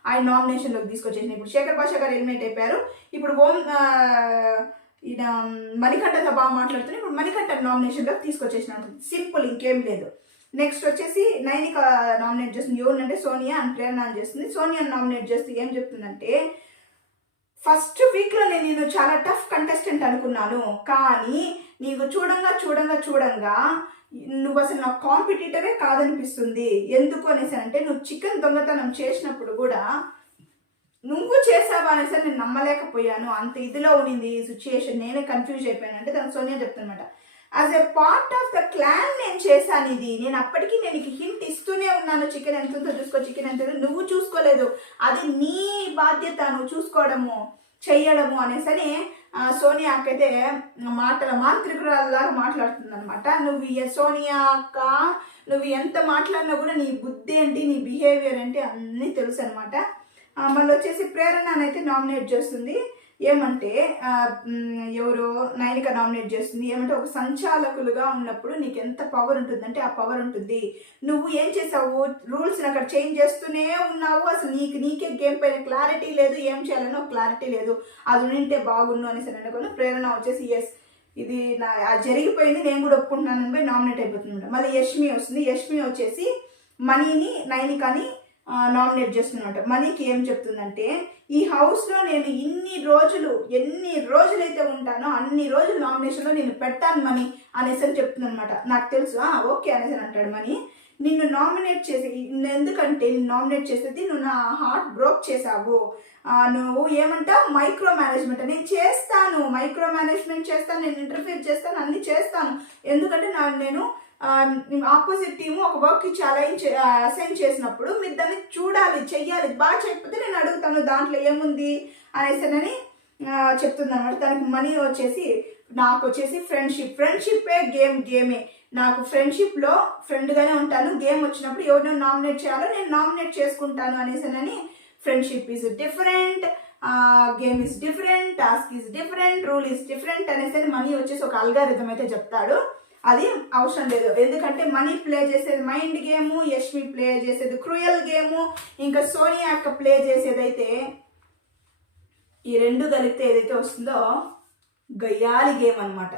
ఆయన నామినేషన్లోకి తీసుకొచ్చేసిన. ఇప్పుడు శేఖర్ భాష గారు ఎలిమినేట్ అయిపోయారు. ఇప్పుడు ఈయన మణికంఠతో బాగా మాట్లాడుతున్నారు, ఇప్పుడు మణికంఠ నామినేషన్లోకి తీసుకొచ్చేసిన. సింపుల్, ఇంకేం లేదు. నెక్స్ట్ వచ్చేసి నైనిక నామినేట్ చేస్తుంది. ఎవరినంటే సోనియా అని ప్రేరణ చేస్తుంది. సోనియాని నామినేట్ చేస్తే ఏం చెప్తుందంటే ఫస్ట్ వీక్లో నేను చాలా టఫ్ కంటెస్టెంట్ అనుకున్నాను, కానీ నీకు చూడంగా నువ్వు అసలు నాకు కాంపిటీటరే కాదనిపిస్తుంది. ఎందుకు అనేసి అంటే నువ్వు చికెన్ దొంగతనం చేసినప్పుడు కూడా నువ్వు చేసావా అనేసి నేను నమ్మలేకపోయాను, అంత ఇదిలో ఉన్నింది ఈ సిచ్యుయేషన్, నేనే కన్ఫ్యూజ్ అయిపోయాను అంటే తను సోనియా చెప్తానమాట. As a part of the clan నేను చేశాను ఇది, నేను అప్పటికీ నేను హింట్ ఇస్తూనే ఉన్నాను, చికెన్ ఎంత ఉందో చూసుకో, చికెన్ ఎంత నువ్వు చూసుకోలేదు, అది నీ బాధ్యత, నువ్వు చూసుకోవడము చెయ్యడము అనేసరి సోనియా అక్కైతే మాంత్రికురాల్లాగా మాట్లాడుతుంది అనమాట. సోనియా అక్క నువ్వు ఎంత మాట్లాడినా కూడా నీ బుద్ధి ఏంటి, నీ బిహేవియర్ ఏంటి అన్నీ తెలుసు అనమాట. మళ్ళీ వచ్చేసి ప్రేరణ అయితే నామినేట్ చేస్తుంది. ఏమంటే ఎవరో నైనిక నామినేట్ చేస్తుంది. ఏమంటే ఒక సంచాలకులుగా ఉన్నప్పుడు నీకు ఎంత పవర్ ఉంటుందంటే ఆ పవర్ ఉంటుంది. నువ్వు ఏం చేసావు, రూల్స్ని అక్కడ చేంజ్ చేస్తూనే ఉన్నావు, అసలు నీకే గేమ్ పైన క్లారిటీ లేదు, ఏం చేయాలనో క్లారిటీ లేదు, అది ఉంటే బాగుండు అనేసి అనుకుని ప్రేరణ వచ్చేసి ఎస్ ఇది జరిగిపోయింది నేను కూడా ఒప్పుకుంటున్నాను పోయి నామినేట్ అయిపోతుంది. మళ్ళీ యష్మి వస్తుంది. యష్మి వచ్చేసి మనీని నైనికని నామినేట్ చేస్తున్నమాట. మనీకి ఏం చెప్తుందంటే ఈ హౌస్లో నేను ఎన్ని రోజులైతే ఉంటానో అన్ని రోజులు నామినేషన్లో నేను పెడతాను మనీ అనేసి అని చెప్తుంది అనమాట. నాకు తెలుసు ఓకే అనేసి అంటాడు మనీ. నిన్ను నామినేట్ చేసి ఎందుకంటే నిన్ను నామినేట్ చేసేది నువ్వు నా హార్ట్ బ్రోక్ చేసావు, నువ్వు ఏమంటావు మైక్రో మేనేజ్మెంట్, నేను చేస్తాను, మైక్రో మేనేజ్మెంట్ చేస్తాను, నేను ఇంటర్ఫియర్ చేస్తాను, అన్ని చేస్తాను, ఎందుకంటే నేను ఆపోజిట్ టీము ఒక వర్క్ అసైన్ చేసినప్పుడు మీరు దాన్ని చూడాలి, చెయ్యాలి, బాగా చేయకపోతే నేను అడుగుతాను దాంట్లో ఏముంది అనేసి చెప్తుంది అనమాట. దానికి మనీ వచ్చేసి నాకు వచ్చేసి ఫ్రెండ్షిప్పే గేమే, నాకు ఫ్రెండ్షిప్లో ఫ్రెండ్గానే ఉంటాను, గేమ్ వచ్చినప్పుడు ఎవరినో నామినేట్ చేయాలో నేను నామినేట్ చేసుకుంటాను అనేసి friendship is different, game is different, task is different, rule is different అనేసి మనీ వచ్చేసి ఒక అల్గారిథం అయితే చెప్తాడు. అది అవసరం లేదు, ఎందుకంటే మనీ ప్లే చేసేది మైండ్ గేము, యష్మి ప్లే చేసేది క్రూయల్ గేము, ఇంకా సోనియా అక్క ప్లే చేసేదైతే ఈ రెండు కలిపితే ఏదైతే వస్తుందో గయ్యాలి గేమ్ అనమాట.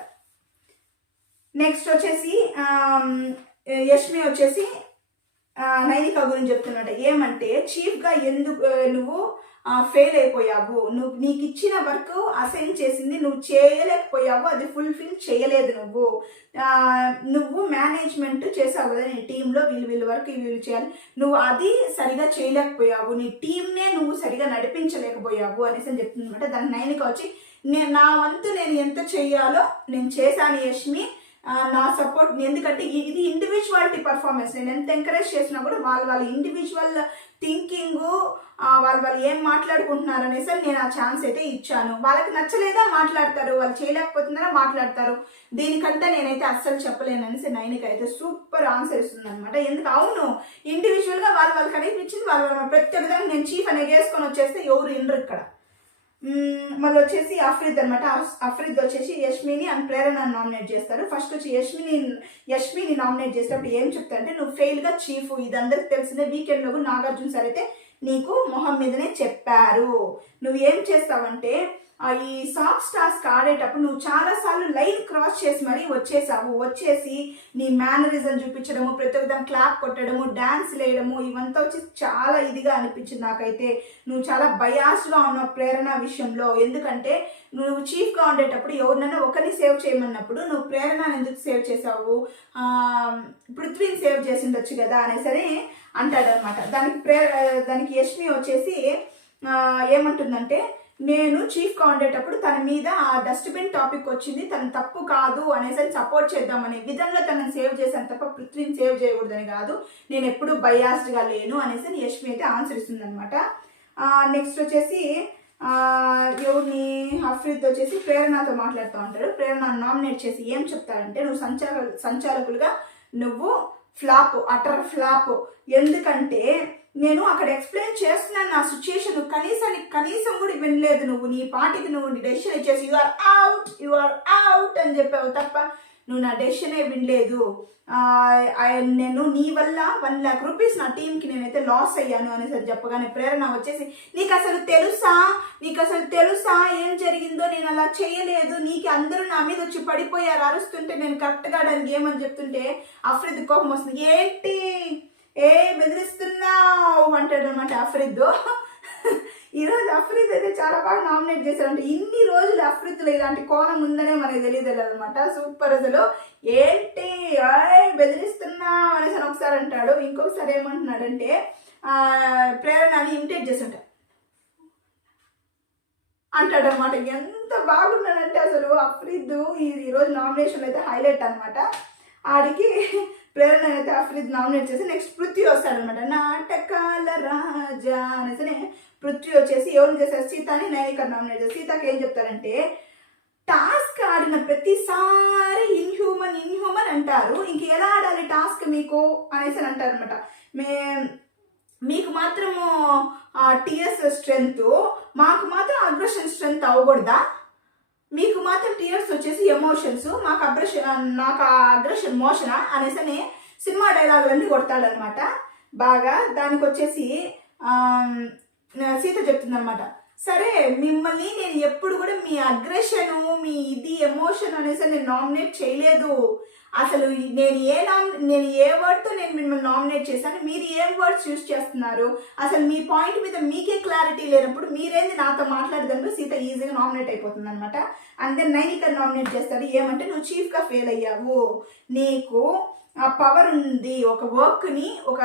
నెక్స్ట్ వచ్చేసి యష్మి వచ్చేసి నైనిక గురించి చెప్తున్నట్టు ఏమంటే చీఫ్గా ఎందుకు నువ్వు ఫెయిల్ అయిపోయావు, నీకు ఇచ్చిన వర్క్ అసైన్ చేసింది నువ్వు చేయలేకపోయావు, అది ఫుల్ఫిల్ చేయలేదు, నువ్వు మేనేజ్మెంట్ చేసావు కదా నీ టీంలో, వీళ్ళ వర్క్ వీళ్ళు చేయాలి, నువ్వు అది సరిగా చేయలేకపోయావు, నీ టీంనే నువ్వు సరిగా నడిపించలేకపోయావు అనేసి అని చెప్తుంది అనమాట. దానికి నైనిక వచ్చి నా వంతు నేను ఎంత చెయ్యాలో నేను చేశాను యష్మి, నా సపోర్ట్, ఎందుకంటే ఇది ఇండివిజువాలిటీ పర్ఫార్మెన్స్, నేను ఎంత ఎంకరేజ్ చేసినా కూడా వాళ్ళ ఇండివిజువల్ థింకింగ్ వాళ్ళు ఏం మాట్లాడుకుంటున్నారు అనేసి నేను ఆ ఛాన్స్ అయితే ఇచ్చాను, వాళ్ళకి నచ్చలేదా మాట్లాడతారు, వాళ్ళు చేయలేకపోతున్నారా మాట్లాడతారు, దీనికంటే నేనైతే అస్సలు చెప్పలేను అనేసి నైనిక అయితే సూపర్ ఆన్సర్ ఇస్తుంది అనమాట. ఎందుకు అవును ఇండివిజువల్గా వాళ్ళకి అనిపించింది, వాళ్ళు ప్రతి విధంగా నేను చీఫ్ అని వేసుకొని వచ్చేస్తే ఎవరు వినరు ఇక్కడ, మళ్ళీ వచ్చేసి అఫ్రిద్ అనమాట. అఫ్రిద్ వచ్చేసి యష్మిని అండ్ ప్రేరణ నామినేట్ చేస్తారు. ఫస్ట్ వచ్చి యష్మిని నామినేట్ చేసేటప్పుడు ఏం చెప్తారంటే, నువ్వు ఫెయిల్గా చీఫ్, ఇది అందరికి తెలిసిన వీకెండ్లో నాగార్జున సార్ అయితే నీకు మొహం మీదనే చెప్పారు. నువ్వు ఏం చేస్తావంటే ఈ సాక్స్ టాస్క్ ఆడేటప్పుడు నువ్వు చాలాసార్లు లైన్ క్రాస్ చేసి మరీ వచ్చేసి నీ మేనరిజం చూపించడము, ప్రతి ఒక్కదాన్ని క్లాప్ కొట్టడము, డాన్స్ వేయడము, ఇవంతా వచ్చి చాలా ఇదిగా అనిపించింది నాకైతే. నువ్వు చాలా బయాస్డ్గా ఉన్నావు ప్రేరణ విషయంలో. ఎందుకంటే నువ్వు చీఫ్గా ఉండేటప్పుడు ఎవరినైనా ఒకరిని సేవ్ చేయమన్నప్పుడు నువ్వు ప్రేరణను ఎందుకు సేవ్ చేసావు, పృథ్వీని సేవ్ చేసి ఉండొచ్చు కదా అనేసరి అంటాడనమాట. దానికి యష్మి వచ్చేసి ఏమంటుందంటే, నేను చీఫ్గా ఉండేటప్పుడు తన మీద ఆ డస్ట్బిన్ టాపిక్ వచ్చింది, తను తప్పు కాదు అనేసి సపోర్ట్ చేద్దామనే విధంగా తనని సేవ్ చేశాను తప్ప పృథ్వీని సేవ్ చేయకూడదని కాదు, నేను ఎప్పుడూ బయాస్డ్గా లేను అనేసి యష్మి అయితే ఆన్సర్ ఇస్తుంది అనమాట. నెక్స్ట్ వచ్చేసి ఎవరిని అఫ్రిద్ వచ్చేసి ప్రేరణతో మాట్లాడుతూ ఉంటారు. ప్రేరణ నామినేట్ చేసి ఏం చెప్తారంటే, నువ్వు సంచాలకులుగా నువ్వు ఫ్లాప్, అటర్ ఫ్లాప్. ఎందుకంటే నేను అక్కడ ఎక్స్ప్లెయిన్ చేస్తున్నాను నా సిచ్యుయేషన్, కనీసం కూడా వినలేదు. నువ్వు నీ పార్టీకి నువ్వు డెసిషన్ ఇచ్చేసి యు ఆర్ అవుట్ అని చెప్పావు తప్ప నువ్వు నా డెసిషనే వినలేదు. నేను నీ వల్ల 1 lakh రూపీస్ నా టీంకి నేనైతే లాస్ అయ్యాను అనేసి చెప్పగానే ప్రేరణ వచ్చేసి, నీకు అసలు తెలుసా ఏం జరిగిందో, నేను అలా చేయలేదు, నీకు అందరూ నా మీద వచ్చి పడిపోయారు అరుస్తుంటే నేను కరెక్ట్గా దానికి ఏమని చెప్తుంటే అఫ్రిద్ కోపం వస్తుంది. ఏంటి బెదిరిస్తున్నావు అంటాడు అనమాట అఫ్రిద్. ఈరోజు అఫ్రిద్ అయితే చాలా బాగా నామినేట్ చేశారంటే, ఇన్ని రోజులు అఫ్రిద్లో ఇలాంటి కోణం ఉందనే మనకి తెలియదు అనమాట. సూపర్. అసలు ఏంటి బెదిరిస్తున్నావు అనేసి ఒకసారి అంటాడు, ఇంకొకసారి ఏమంటున్నాడంటే ప్రేరణని ఇమిటేట్ చేస్తుంటాడు అంటాడు అనమాట. ఎంత బాగున్నాడంటే అసలు అఫ్రిద్ ఈరోజు నామినేషన్ అయితే హైలైట్ అనమాట. ఆడికి ప్రేరణ అయితే అఫ్రిద్ నామినేట్ చేసి నెక్స్ట్ పృథ్వీ వస్తాడనమాట. నాటకాల రాజా అనేసి పృథ్వీ వచ్చేసి ఎవరిని చేశారు, సీతాని నైనిక నామినేట్ చేసి సీతకి ఏం చెప్తారంటే, టాస్క్ ఆడిన ప్రతిసారి ఇన్హ్యూమన్ అంటారు, ఇంక ఎలా ఆడాలి టాస్క్ మీకు అనేసి అంటారు అనమాట. మీకు మాత్రము టీఎస్ స్ట్రెంగ్త్, మాకు మాత్రం అగ్రెషన్ స్ట్రెంగ్త్ అవ్వకూడదా? మీకు మాత్రం టీయర్స్ వచ్చేసి ఎమోషన్స్, నాకు అగ్రెషన్ మోషనా అనేసి సినిమా డైలాగులన్నీ కొడతాడనమాట బాగా. దానికి వచ్చేసి సీత చెప్తుందనమాట, సరే మిమ్మల్ని నేను ఎప్పుడు కూడా మీ అగ్రెషను మీ ఎమోషన్ అనేసి నేను నామినేట్ చేయలేదు. అసలు నేను ఏ వర్డ్తో నేను మిమ్మల్ని నామినేట్ చేశాను, మీరు ఏం వర్డ్స్ యూజ్ చేస్తున్నారు, అసలు మీ పాయింట్ మీద మీకే క్లారిటీ లేనప్పుడు మీరేంది నాతో మాట్లాడదంటూ సీత ఈజీగా నామినేట్ అయిపోతుంది అనమాట. అండ్ దెన్ నైనిక నామినేట్ చేస్తారు. ఏమంటే, నువ్వు చీఫ్గా ఫెయిల్ అయ్యావు, నీకు ఆ పవర్ ఉంది, ఒక వర్క్ని ఒక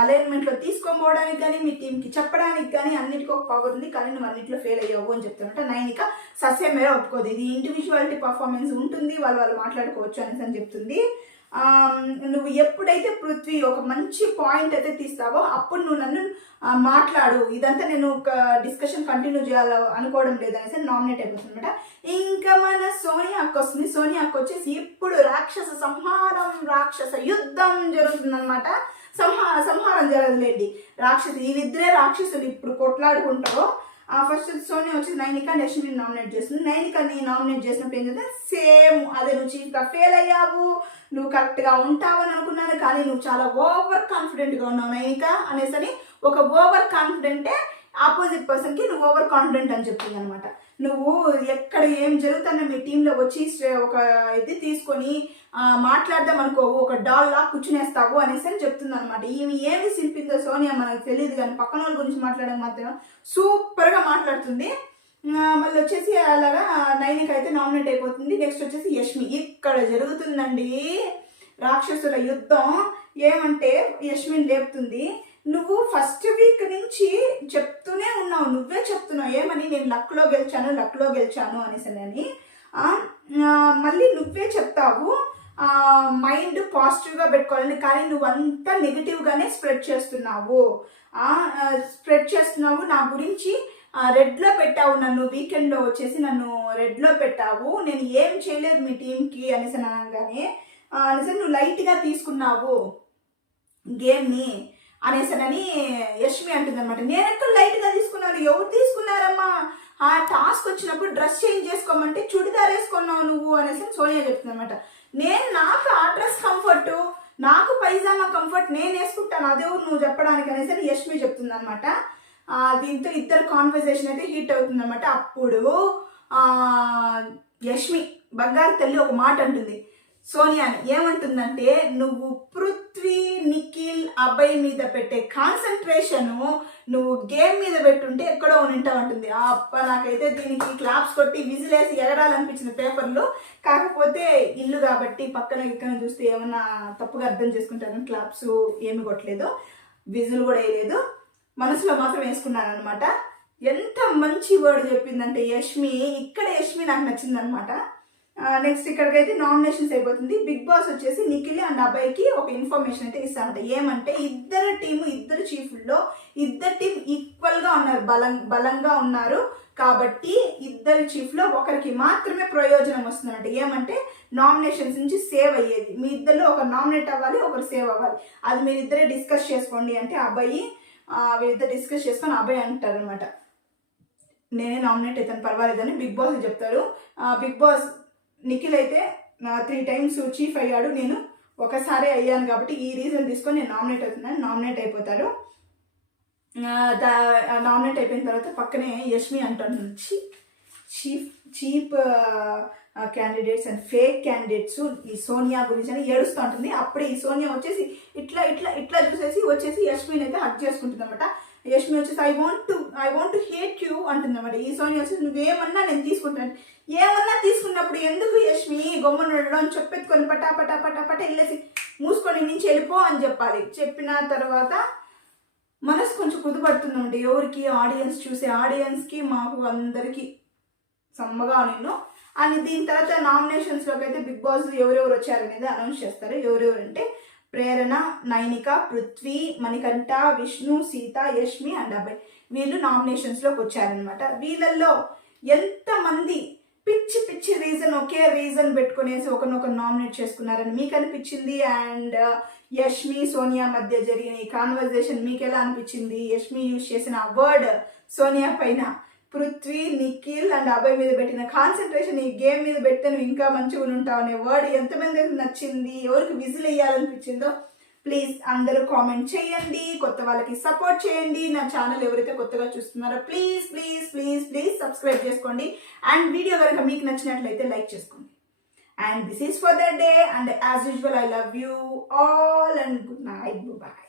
అలైన్మెంట్లో తీసుకోపోవడానికి కానీ మీ టీంకి చెప్పడానికి కానీ అన్నిటికీ ఒక పవర్ ఉంది, కానీ నువ్వు అన్నింటిలో ఫెయిల్ అయ్యావు అని చెప్తానంట. నైనిక సస్యమేర ఒప్పుకోదు, ఇది ఇండివిజువాలిటీ పర్ఫార్మెన్స్ ఉంటుంది, వాళ్ళు మాట్లాడుకోవచ్చు అని చెప్తుంది. నువ్వు ఎప్పుడైతే పృథ్వీ ఒక మంచి పాయింట్ అయితే తీస్తావో అప్పుడు నువ్వు నన్ను మాట్లాడు, ఇదంతా నేను ఒక డిస్కషన్ కంటిన్యూ చేయాలి అనుకోవడం లేదనేసి నామినేట్ అయిపోతుంది అనమాట. ఇంకా మన సోనియా అక్క వస్తుంది. సోనియా అక్క వచ్చేసి ఇప్పుడు రాక్షస సంహారం, రాక్షస యుద్ధం జరుగుతుందనమాట. సంహారం జరగదులేండి, వీళ్ళిద్దరే రాక్షసులు ఇప్పుడు కొట్లాడుకుంటారో. ఫస్ట్ సోనియా వచ్చి నైనిక యష్మిని నామినేట్ చేస్తుంది. నైనికని నామినేట్ చేసినప్పుడు ఏంటంటే సేమ్ అదే, నువ్వు చీఫ్గా ఫెయిల్ అయ్యావు, నువ్వు కరెక్ట్గా ఉంటావని అనుకున్నాను, కానీ నువ్వు చాలా ఓవర్ కాన్ఫిడెంట్గా ఉన్నావు నైనిక అనేసి ఒక ఓవర్ కాన్ఫిడెంటే ఆపోజిట్ పర్సన్కి నువ్వు ఓవర్ కాన్ఫిడెంట్ అని చెప్తుంది అనమాట. నువ్వు ఎక్కడ ఏం జరుగుతున్నా మీ టీంలో వచ్చి ఒక ఇది తీసుకొని మాట్లాడదాం అనుకో, ఒక డాల్లా కూర్చునేస్తావు అనేసి చెప్తుంది అనమాట. ఈమె ఏమి సింపిందో సోనియా మనకు తెలియదు, కానీ పక్కన వాళ్ళ గురించి మాట్లాడడం మాత్రం సూపర్గా మాట్లాడుతుంది. మళ్ళీ వచ్చేసి అలాగా నైనిక అయితే నామినేట్ అయిపోతుంది. నెక్స్ట్ వచ్చేసి యష్మి. ఇక్కడ జరుగుతుందండి రాక్షసుల యుద్ధం. ఏమంటే యష్మిని లేపుతుంది, నువ్వు ఫస్ట్ వీక్ నుంచి చెప్తూనే ఉన్నావు, నువ్వే చెప్తున్నావు ఏమని, నేను లక్లో గెలిచాను అనేసి మళ్ళీ నువ్వే చెప్తావు మైండ్ పాజిటివ్గా పెట్టుకోవాలని, కానీ నువ్వు అంతా నెగిటివ్గానే స్ప్రెడ్ చేస్తున్నావు. నా గురించి రెడ్లో పెట్టావు, నన్ను వీకెండ్లో వచ్చేసి నన్ను రెడ్లో పెట్టావు, నేను ఏం చేయలేదు మీ టీంకి అనేసి అనగానే నువ్వు లైట్గా తీసుకున్నావు గేమ్ని అనేసనని యష్మి అంటుంది అనమాట. నేను ఎక్కడ లైట్గా తీసుకున్నాను, ఎవరు తీసుకున్నారమ్మా, ఆ టాస్క్ వచ్చినప్పుడు డ్రెస్ చేంజ్ చేసుకోమంటే చుడిదార్ వేసుకున్నావు నువ్వు అనేసి సోనియా చెప్తుంది అనమాట. నాకు ఆ డ్రెస్ కంఫర్ట్, నాకు పైజామా కంఫర్ట్, నేను వేసుకుంటాను, అదేవు నువ్వు చెప్పడానికి అనేసి యష్మి చెప్తుంది అనమాట. దీంతో ఇద్దరు కాన్వర్సేషన్ అయితే హీట్ అవుతుంది అనమాట. అప్పుడు యష్మి బంగారు తల్లి ఒక మాట అంటుంది సోనియాని. ఏమంటుందంటే, నువ్వు పృథ్వీ, నిఖిల్, అభయ్ మీద పెట్టే కాన్సన్ట్రేషన్ నువ్వు గేమ్ మీద పెట్టుంటే ఎక్కడో ఉంటావు అంటుంది. నాకైతే దీనికి క్లాప్స్ కొట్టి విజిలేసి ఎగరాలనిపించిన పేపర్లు. కాకపోతే ఇల్లు కాబట్టి పక్కన ఇక్కడ చూస్తే ఏమన్నా తప్పుగా అర్థం చేసుకుంటాను. క్లాప్స్ ఏమి కొట్టలేదు, విజిల్ కూడా వేయలేదు, మనసులో మాత్రం వేసుకున్నాను అనమాట. ఎంత మంచి వర్డ్ చెప్పిందంటే యష్మి, ఇక్కడ యష్మి నాకు నచ్చింది అనమాట. నెక్స్ట్ ఇక్కడికైతే నామినేషన్స్ అయిపోతుంది. బిగ్ బాస్ వచ్చేసి నిఖిల్ అండ్ అబ్బాయికి ఒక ఇన్ఫర్మేషన్ అయితే ఇస్తామంట. ఏమంటే ఇద్దరు చీఫ్ల్లో ఇద్దరు టీం ఈక్వల్గా ఉన్నారు, బలంగా ఉన్నారు. కాబట్టి ఇద్దరు చీఫ్లో ఒకరికి మాత్రమే ప్రయోజనం వస్తుందంట. ఏమంటే నామినేషన్స్ నుంచి సేవ్ అయ్యేది. మీ ఇద్దరిలో ఒకరు నామినేట్ అవ్వాలి, ఒకరు సేవ్ అవ్వాలి. అది మీరు ఇద్దరే డిస్కస్ చేసుకోండి అంటే అబ్బాయి వీళ్ళిద్దరు డిస్కస్ చేసుకొని అబ్బాయి అంటారు అనమాట, నేనే నామినేట్ అవుతాను పర్వాలేదని బిగ్ బాస్ చెప్తారు. బిగ్ బాస్ నిఖిల్ అయితే 3 times చీఫ్ అయ్యాడు, నేను ఒకసారి అయ్యాను కాబట్టి ఈ రీజన్ తీసుకొని నేను నామినేట్ అవుతున్నాను, నామినేట్ అయిపోతారు. నామినేట్ అయిపోయిన తర్వాత పక్కనే యష్మి అంటాను, cheap candidates and fake candidates ఈ సోనియా గురించి అని ఏడుస్తూ ఉంటుంది. అప్పుడే ఈ సోనియా వచ్చేసి ఇట్లా ఇట్లా ఇట్లా చూసేసి వచ్చేసి యష్మిని అయితే హక్ చేసుకుంటుంది అనమాట. యష్మి వచ్చేసి I want to hate you అంటుంది అనమాట. ఈ సోనియా వచ్చేసి నువ్వేమన్నా నేను తీసుకుంటాను. ఏమన్నా తీసుకున్నప్పుడు ఎందుకు యష్మి గమ్మున ఉండడం, చెప్పెత్తుకొని పటా పటా పటా పటా వెళ్ళేసి మూసుకొని నుంచి వెళ్ళిపో అని చెప్పాలి. చెప్పిన తర్వాత మనసు కొంచెం కుదుపడుతుందన్నమాట. ఎవరికి ఆడియన్స్ చూసే ఆడియన్స్కి మాకు అందరికీ సమ్మగా నిన్ను అని. దీని తర్వాత నామినేషన్స్లోకి అయితే బిగ్ బాస్ ఎవరెవరు వచ్చారనేది అనౌన్స్ చేస్తారు. ఎవరెవరు అంటే ప్రేరణ, నైనిక, పృథ్వీ, మణికంఠ, విష్ణు, సీత, యష్మి అండ్ అభయ్ వీళ్ళు నామినేషన్స్లోకి వచ్చారనమాట. వీళ్ళల్లో ఎంతమంది పిచ్చి పిచ్చి రీజన్, ఒకే రీజన్ పెట్టుకునేసి ఒకరినొకరు నామినేట్ చేసుకున్నారని మీకు అనిపించింది? అండ్ యష్మి సోనియా మధ్య జరిగిన ఈ కాన్వర్జేషన్ మీకు ఎలా అనిపించింది? యష్మి యూజ్ చేసిన వర్డ్ సోనియా పైన, పృథ్వీ, నిఖిల్ అండ్ అభయ్ మీద పెట్టిన కాన్సన్ట్రేషన్, ఈ గేమ్ మీద పెడితే నువ్వు ఇంకా మంచిగా ఉంటావు అనే వర్డ్ ఎంతమంది నచ్చింది? ఎవరికి విజిల్ వేయాలనిపించిందో ప్లీజ్ అందరూ కామెంట్ చేయండి. కొత్త వాళ్ళకి సపోర్ట్ చేయండి. నా ఛానల్ ఎవరైతే కొత్తగా చూస్తున్నారో please please please please subscribe చేసుకోండి. అండ్ వీడియో కనుక మీకు నచ్చినట్లయితే లైక్ చేసుకోండి. And this is for the day and as usual I love you all and good night, by.